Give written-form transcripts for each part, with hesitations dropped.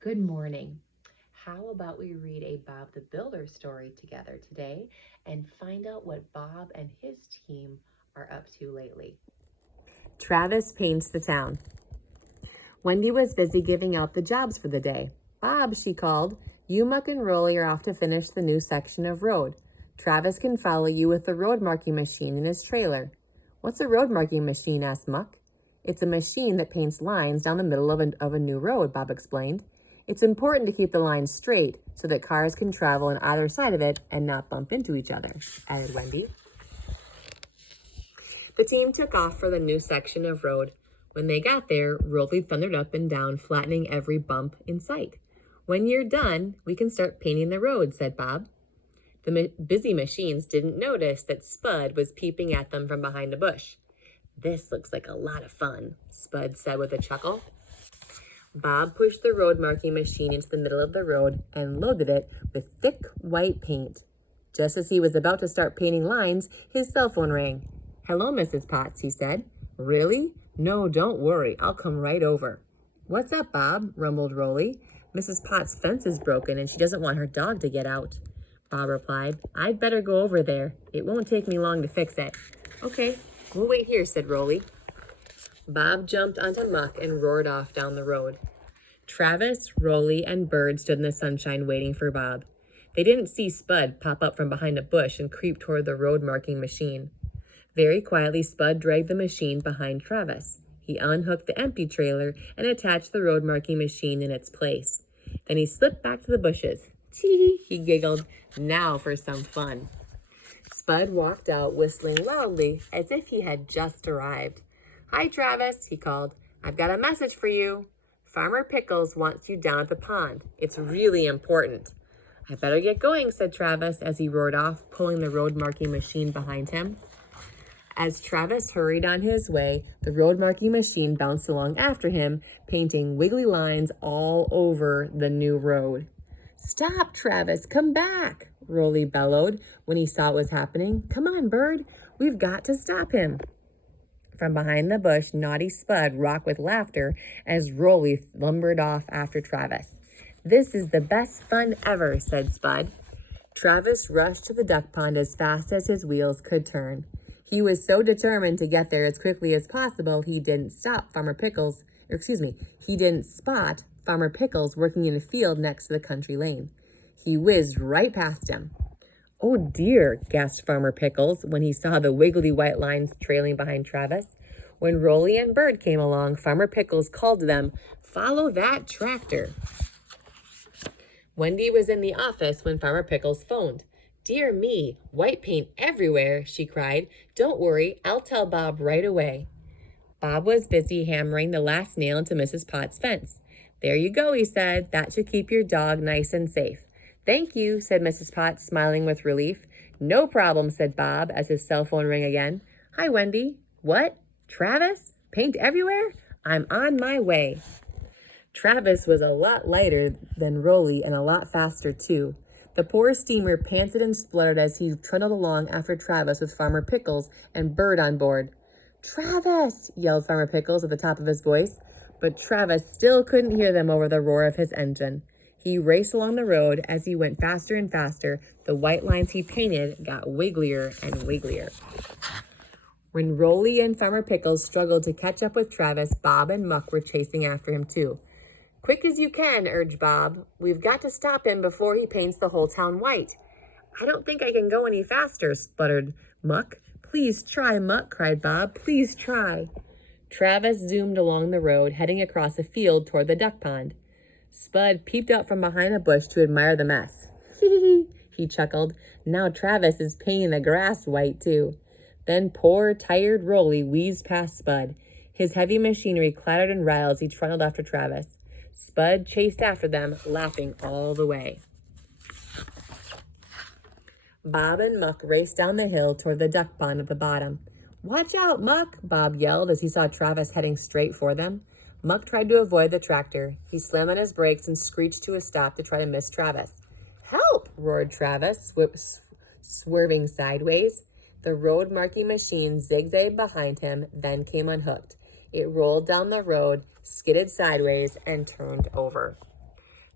Good morning. How about we read a Bob the Builder story together today and find out what Bob and his team are up to lately? Travis paints the town. Wendy was busy giving out the jobs for the day. Bob, she called, you, Muck, and Rolly are off to finish the new section of road. Travis can follow you with the road marking machine in his trailer. What's a road marking machine? Asked Muck. It's a machine that paints lines down the middle of a new road, Bob explained. It's important to keep the lines straight so that cars can travel on either side of it and not bump into each other, added Wendy. The team took off for the new section of road. When they got there, Rolly thundered up and down, flattening every bump in sight. When you're done, we can start painting the road, said Bob. The busy machines didn't notice that Spud was peeping at them from behind a bush. This looks like a lot of fun, Spud said with a chuckle. Bob pushed the road marking machine into the middle of the road and loaded it with thick white paint. Just as he was about to start painting lines, his cell phone rang. Hello, Mrs. Potts, he said. Really? No, don't worry. I'll come right over. What's up, Bob? Rumbled Rolly. Mrs. Potts' fence is broken and she doesn't want her dog to get out. Bob replied, I'd better go over there. It won't take me long to fix it. Okay, we'll wait here, said Rolly. Bob jumped onto Muck and roared off down the road. Travis, Rolly, and Bird stood in the sunshine waiting for Bob. They didn't see Spud pop up from behind a bush and creep toward the road marking machine. Very quietly, Spud dragged the machine behind Travis. He unhooked the empty trailer and attached the road marking machine in its place. Then he slipped back to the bushes. Chee, he giggled. Now for some fun. Spud walked out whistling loudly as if he had just arrived. Hi, Travis, he called. I've got a message for you. Farmer Pickles wants you down at the pond. It's really important. I better get going, said Travis as he roared off, pulling the road marking machine behind him. As Travis hurried on his way, the road marking machine bounced along after him, painting wiggly lines all over the new road. Stop, Travis, come back, Rolly bellowed when he saw what was happening. Come on, Bird, we've got to stop him. From behind the bush, naughty Spud rocked with laughter as Rolly lumbered off after Travis. This is the best fun ever, said Spud. Travis rushed to the duck pond as fast as his wheels could turn. He was so determined to get there as quickly as possible, he didn't spot Farmer Pickles working in a field next to the country lane. He whizzed right past him. Oh dear, gasped Farmer Pickles when he saw the wiggly white lines trailing behind Travis. When Rolly and Bird came along, Farmer Pickles called to them, Follow that tractor. Wendy was in the office when Farmer Pickles phoned. Dear me, white paint everywhere, she cried. Don't worry, I'll tell Bob right away. Bob was busy hammering the last nail into Mrs. Potts' fence. There you go, he said. That should keep your dog nice and safe. Thank you, said Mrs. Potts, smiling with relief. No problem, said Bob as his cell phone rang again. Hi, Wendy. What? Travis? Paint everywhere? I'm on my way. Travis was a lot lighter than Rolly and a lot faster, too. The poor steamer panted and spluttered as he trundled along after Travis with Farmer Pickles and Bird on board. Travis! Yelled Farmer Pickles at the top of his voice, but Travis still couldn't hear them over the roar of his engine. He raced along the road. As he went faster and faster, the white lines he painted got wigglier and wigglier. When Rolly and Farmer Pickles struggled to catch up with Travis, Bob and Muck were chasing after him too. Quick as you can, urged Bob. We've got to stop him before he paints the whole town white. I don't think I can go any faster, spluttered Muck. Please try, Muck, cried Bob. Please try. Travis zoomed along the road, heading across a field toward the duck pond. Spud peeped out from behind a bush to admire the mess. He chuckled. Now Travis is painting the grass white, too. Then poor, tired Rolly wheezed past Spud. His heavy machinery clattered and rattled as he trundled after Travis. Spud chased after them, laughing all the way. Bob and Muck raced down the hill toward the duck pond at the bottom. Watch out, Muck, Bob yelled as he saw Travis heading straight for them. Muck tried to avoid the tractor. He slammed on his brakes and screeched to a stop to try to miss Travis. Help, roared Travis, swerving sideways. The road marking machine zigzagged behind him, then came unhooked. It rolled down the road, skidded sideways, and turned over.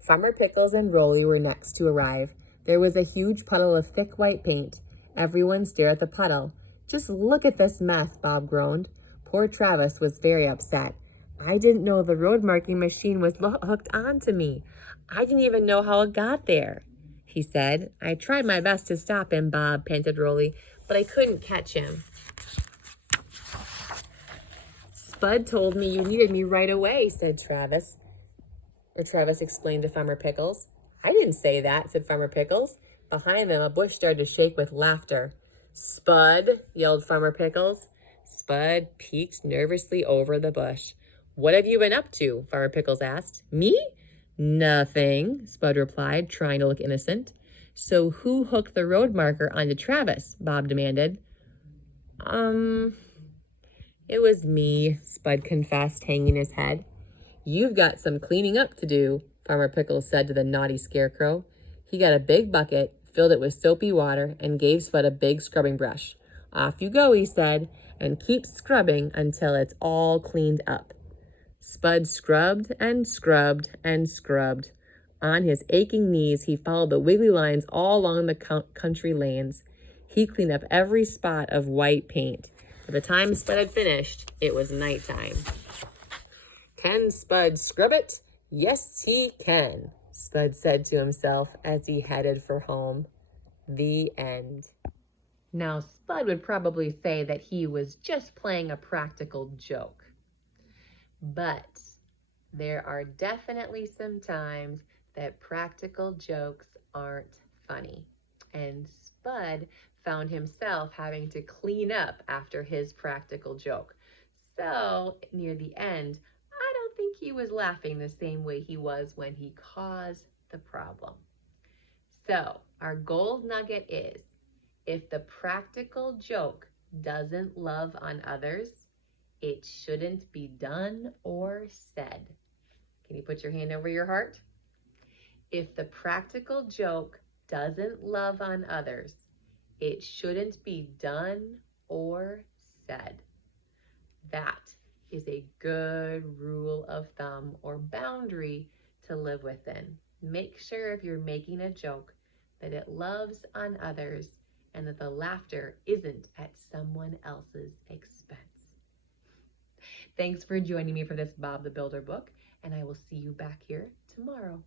Farmer Pickles and Rolly were next to arrive. There was a huge puddle of thick white paint. Everyone stared at the puddle. "Just look at this mess," Bob groaned. Poor Travis was very upset. "I didn't know the road marking machine was hooked onto me. I didn't even know how it got there," he said. "I tried my best to stop him," Bob panted Rolly, "but I couldn't catch him." "Spud told me you needed me right away," said Travis. Travis explained to Farmer Pickles. "I didn't say that," said Farmer Pickles. Behind them, a bush started to shake with laughter. "Spud," yelled Farmer Pickles. Spud peeked nervously over the bush. "What have you been up to?" Farmer Pickles asked. "Me? Nothing," Spud replied, trying to look innocent. "So who hooked the road marker onto Travis?" Bob demanded. It was me," Spud confessed, hanging his head. "You've got some cleaning up to do," Farmer Pickles said to the naughty scarecrow. He got a big bucket, filled it with soapy water, and gave Spud a big scrubbing brush. "Off you go," he said, "and keep scrubbing until it's all cleaned up." Spud scrubbed and scrubbed and scrubbed. On his aching knees, he followed the wiggly lines all along the country lanes. He cleaned up every spot of white paint. By the time Spud had finished, it was nighttime. "Can Spud scrub it? Yes, he can," Spud said to himself as he headed for home. The end. Now, Spud would probably say that he was just playing a practical joke. But there are definitely some times that practical jokes aren't funny. And Spud found himself having to clean up after his practical joke. So, near the end, I don't think he was laughing the same way he was when he caused the problem. So, our gold nugget is, if the practical joke doesn't love on others, it shouldn't be done or said. Can you put your hand over your heart? If the practical joke doesn't love on others, it shouldn't be done or said. That is a good rule of thumb or boundary to live within. Make sure if you're making a joke that it loves on others and that the laughter isn't at someone else's expense. Thanks for joining me for this Bob the Builder book, and I will see you back here tomorrow.